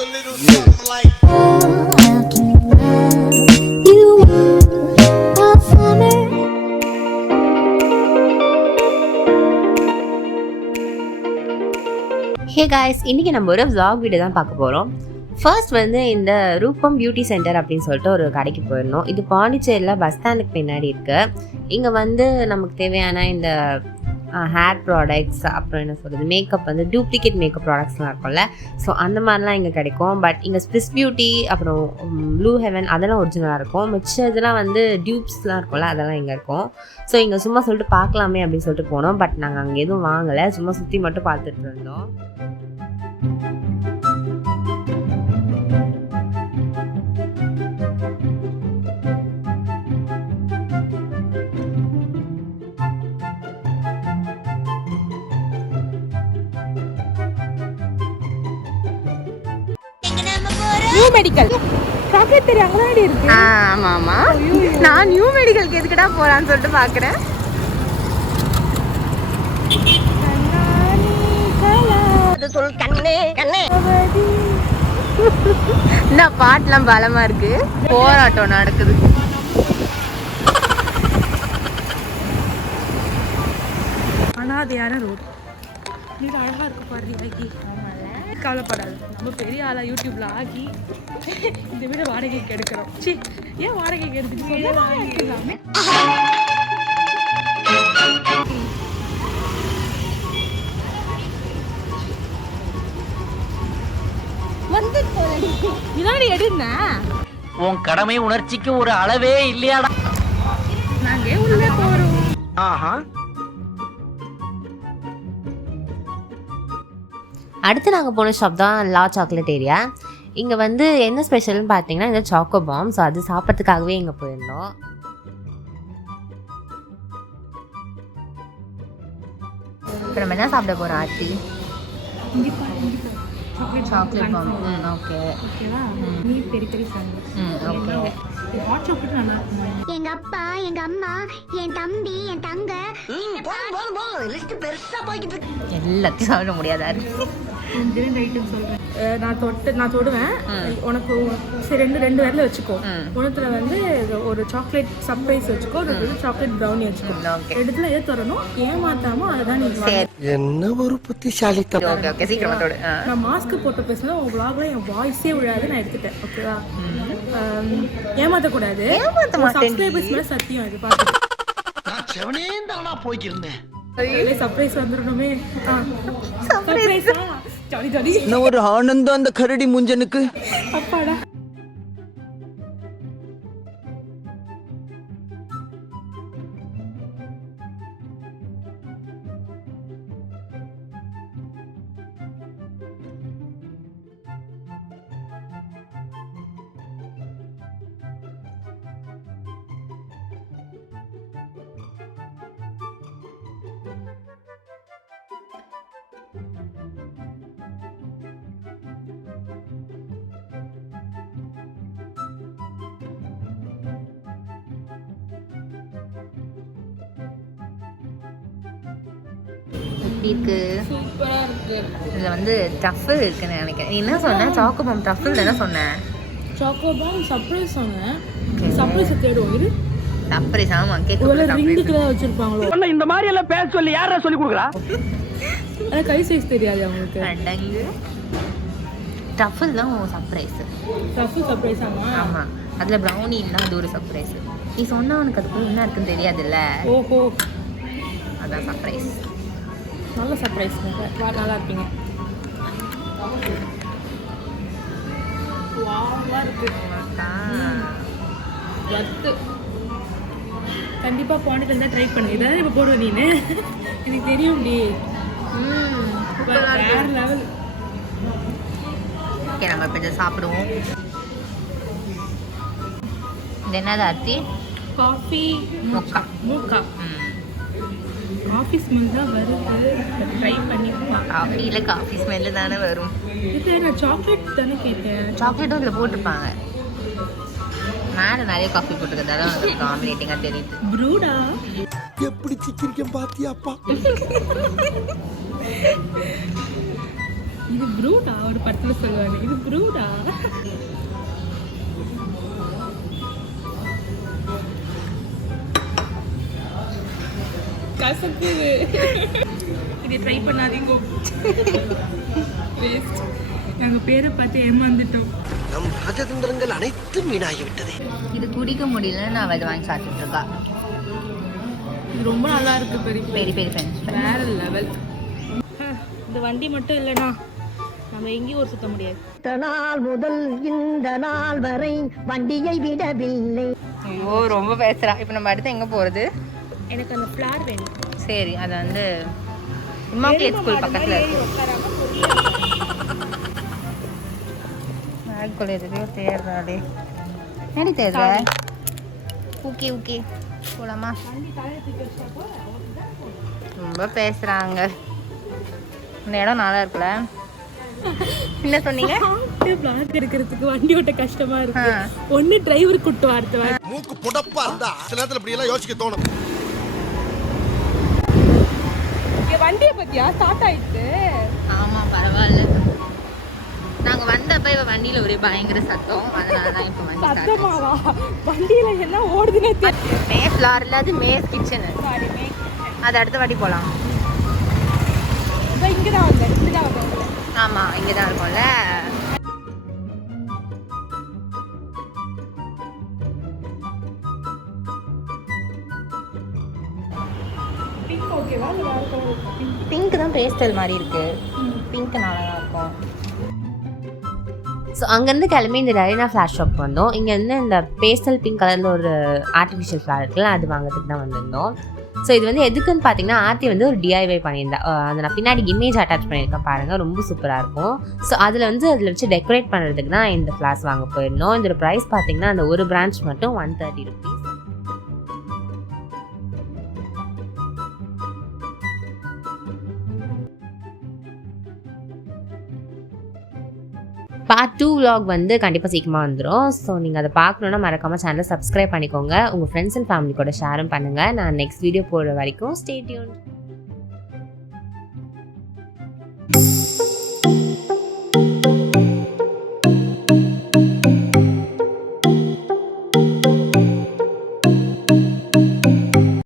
a little something like. Hey guys, இன்றைக்கி நம்ம ஒரு vlog வீடியோ தான் பார்க்க போகிறோம். ஃபர்ஸ்ட் வந்து இந்த ரூபம் பியூட்டி சென்டர் அப்படின்னு சொல்லிட்டு ஒரு கடைக்கு போயிருந்தோம். இது பாண்டிச்சேரியில் பஸ் ஸ்டாண்டுக்கு பின்னாடி இருக்குது. இங்கே வந்து நமக்கு தேவையான இந்த ஹேர் ப்ராடக்ட்ஸ், அப்புறம் என்ன சொல்கிறது, மேக்கப் வந்து டூப்ளிகேட் மேக்கப் ப்ராடக்ட்ஸ்லாம் இருக்கும்ல, ஸோ அந்த மாதிரிலாம் இங்கே கிடைக்கும். பட் இங்கே ஸ்விஸ் பியூட்டி, அப்புறம் ப்ளூ ஹெவன் அதெல்லாம் ஒரிஜினலாக இருக்கும். மிச்சம் இதெல்லாம் வந்து டியூப்ஸ்லாம் இருக்கும்ல, அதெல்லாம் இங்கே இருக்கும். ஸோ இங்கே சும்மா சொல்லிட்டு பார்க்கலாமே அப்படின்னு சொல்லிட்டு போனோம். பட் நாங்கள் அங்கே எதுவும் வாங்கலை, சும்மா சுற்றி மட்டும் பார்த்துட்டு இருந்தோம். நியூ மெடிக்கல் சாக்லேட் தெரியும் அங்கதானே இருக்கு. ஆமா ஆமா, நான் நியூ மெடிக்கலுக்கு எதுக்குடா போறான்னு சொல்லிட்டு பாக்குறேன். சொல் கண்ணே கண்ணே. இந்த பாட்டுலாம் பலமா இருக்கு, போராட்டம் நடக்குது. அனாதையான ரோடு இது அழகா இருக்கு பாரு. ஆகி கவலைப்படாது, நம்ம பெரிய ஆளா யூடியூப்ல ஆகி இந்த வீட வாடகைக்கு எடுக்கிறோம். சி, ஏன் வாடகைக்கு எடுத்துட்டு சொல்லலாமே. வந்து இதாடி எடுங்க. உன் கடமை உணர்ச்சிக்கு ஒரு அளவே இல்லையாடா. நாங்க உள்ளே போறோம். ஆஹா. அடுத்து நாங்கள் போன ஷாப் தான் லா சாக்லேட் ஏரியா. இங்கே வந்து என்ன ஸ்பெஷல்னு பார்த்தீங்கன்னா இந்த சாக்கோ பாம். ஸோ அது சாப்பிட்றதுக்காகவே இங்கே போயிருந்தோம். இப்போ நம்ம என்ன சாப்பிட போகிறோம் ஆர்த்தி? Chocolate bomb. ஓகே ஓகேவா, நீ பெரிய பெரிய சாப்பிடு. ஓகே. ஹாட் சாக்லேட் நல்லா இருக்கும். எங்க அப்பா, எங்க அம்மா, என் தம்பி, என் தங்க எல்லாத்தையும் சாப்பிட முடியாதா? ரெண்டு ஐட்டம் சொல்றேன். நான் தொடுவேன். உனக்கு சரி ரெண்டு விரல வச்சுக்கோ. உனத்துல வந்து ஒரு சாக்லேட் சர்ப்ரைஸ் வச்சுக்கோ, ஒரு சாக்லேட் ப்ரௌனி வச்சுக்கோ. இடத்துல எது தரணும், ஏமாத்தாம அதான் நீ. என்ன ஒரு புத்திசாலித்தனம். ஓகே ஓகே, சீக்கிரமா தொடு. நான் மாஸ்க் போட்டு பேசினா உன் vlogல என் வாய்ஸே விழாது, நான் எடுத்துட்டேன். ஓகேவா, ஏமாத்தக்கூடாது. சப்ஸ்கிரைபர்ஸ் மேல சத்தியம். இது பார்த்து நான் செவனே தானா போய்க்கிருந்தேன். சர்ப்ரைஸ் வந்துடணுமே. Surprise jolly jolly. என்ன ஒரு ஆனந்தம் அந்த கரடி முஞ்சனுக்கு. அப்பாடா. எப்படி இருக்கு? சூப்பரா இருக்கு. இதில் வந்து டஃபில் இருக்குன்னு நினைக்கிறேன். நீ என்ன சொன்ன? சாக்கோ பாம் டஃபில் என்ன சொன்னேன்? சாக்கோ பாம் சர்ப்ரைஸ் சொன்னேன். சர்ப்ரைஸ் தேடுவோம். இது சர்ப்ரைஸ். ஆமா, கேக் ஒருவேளை ரிங்குக்கு தான் வச்சிருப்பாங்களோ. இந்த மாதிரி எல்லாம் பேச சொல்லி யாரா சொல்லி கொடுக்குறா? ஆனா கை சைஸ் தெரியாது அவங்களுக்கு. அடங்கு. டஃபில் தான் சர்ப்ரைஸ். டஃபில் சர்ப்ரைஸ். ஆமா, அதில் ப்ரௌனி இருந்தால் அது ஒரு சர்ப்ரைஸ். நீ சொன்னா உனக்கு அதுக்குள்ள என்ன இருக்குன்னு தெரியாதுல்ல. ஓஹோ, அதான் சர்ப்ரைஸ். நல்ல சர்ப்ரைஸ். நல்லா இருப்பீங்க. வாவா இருக்கு. வர்த்து. கண்டிப்பா பாண்டில இருந்தா ட்ரை பண்ணுங்க. இதான் இப்ப போடுவ நீனு. எனக்கு தெரியும் டி. வேற லெவல். ஓகே, நம்ம இப்போ இதை சாப்பிடுவோம். இது என்னது ஆர்த்தி? காஃபி மொக்கா. மூக்கா. காஃபி ஸ்மெல் தான் வருது. ட்ரை பண்ணிக்கலாம். காஃபியில் காஃபி ஸ்மெல்லு தானே வரும். இது நான் சாக்லேட் தானே கேட்டேன். சாக்லேட்டும் இதில் போட்டிருப்பாங்க. மேலே நிறைய காஃபி போட்டுக்கிறதால உங்களுக்கு டாமினேட்டிங்காக தெரியுது. ப்ரூடா எப்படி சிக்கிரிக்கம் பாத்தியாப்பா. இது ப்ரூடா, ஒரு படத்துல சொல்லுவாங்க இது ப்ரூடா. கசக்குது. இதை ட்ரை பண்ணாதீங்க. வேஸ்ட். நாங்கள் பேரை பார்த்து ஏமாந்துட்டோம். நம் ராஜதந்திரங்கள் அனைத்தும் வீணாகிவிட்டது. இது குடிக்க முடியலன்னு நான் அதை வாங்கி சாப்பிட்டுட்டு இருக்கா. இது ரொம்ப நல்லா இருக்கு. பெரிய பெரிய பெரிய ஃப்ரெண்ட்ஸ் வேற லெவல். இந்த வண்டி மட்டும் இல்லைனா நம்ம எங்கேயும் ஒரு சுத்த முடியாது. நாள் முதல் இந்த நாள் வரை வண்டியை விடவில்லை. ஐயோ ரொம்ப பேசுறா. இப்போ நம்ம அடுத்து எங்கே போகிறது? எனக்கு அந்த ஃப்ளார் வேணும். சரி, அது வந்து இம்மாக்குலேட் ஸ்கூல் பக்கத்தில் இருக்கு. மேல்குள்ள எதுலையோ தேடுறாடே. எப்படி தேடுற? ஓகே ஓகே போலாமா? ரொம்ப பேசுகிறாங்க. இந்த இடம் நல்லா இருக்குல்ல? என்ன சொன்னீங்க? பிளாக் எடுக்கிறதுக்கு வண்டி ஓட்ட கஷ்டமா இருக்கு. ஒன்னு டிரைவர் கூட்டு வார்த்தை. மூக்கு புடப்பா இருந்தா சில நேரத்துல இப்படி எல்லாம் யோசிக்க தோணும். வண்டியை பத்தியா ஸ்டார்ட் ஆயிடுச்சு. ஆமாம், பரவாயில்ல. நாங்கள் வந்தப்ப இப்போ வண்டியில் ஒரே பயங்கர சத்தம். அதனால தான் இப்போ வண்டி சத்தமாவா? வண்டியில என்ன ஓடுதுன்னே தெரியல. மே ஃப்ளார் இல்லை, அது மேஸ் கிச்சனு. அது அடுத்த வாட்டி போகலாம். இங்கே தான் வந்தேன். இப்படி தான் வந்தேன். ஆமாம், இங்கே தான் இருக்கும்ல. பிங்க் ஓகேவா? இல்லை வேறு கலர்? பிங்க் தான் பேஸ்டல் மாதிரி இருக்கு. பிங்க் நல்லா தான் இருக்கும். ஸோ அங்கேருந்து கிளம்பி இந்த டரினா ஃப்ளாஷ் ஷாப் வந்தோம். இங்கேருந்து இந்த பேஸ்டல் பிங்க் கலரில் ஒரு ஆர்டிஃபிஷியல் ஃப்ளார் இருக்குல்ல, அது வாங்கிறதுக்கு தான் வந்திருந்தோம். ஸோ இது வந்து எதுக்குன்னு பார்த்தீங்கன்னா, ஆர்த்தி வந்து ஒரு டிஐவை பண்ணியிருந்தேன். அதை நான் பின்னாடி இமேஜ் அட்டாச் பண்ணியிருக்கேன் பாருங்கள், ரொம்ப சூப்பராக இருக்கும். ஸோ அதில் வச்சு டெக்கரேட் பண்ணுறதுக்கு தான் இந்த ஃப்ளார்ஸ் வாங்க போயிருந்தோம். இதோட ப்ரைஸ் பார்த்தீங்கன்னா அந்த ஒரு பிரான்ச் மட்டும் 130 rupees. பார்ட் 2 vlog வந்து கண்டிப்பாக சீக்கிரமாக வந்துடும். ஸோ நீங்கள் அதை பார்க்கணுன்னா மறக்காமல் சேனலை சப்ஸ்கிரைப் பண்ணிக்கோங்க. உங்கள் ஃப்ரெண்ட்ஸ் அண்ட் ஃபேமிலி கூட ஷேரும் பண்ணுங்கள். நான் நெக்ஸ்ட் வீடியோ போடுற வரைக்கும் ஸ்டே டியூன்ட்.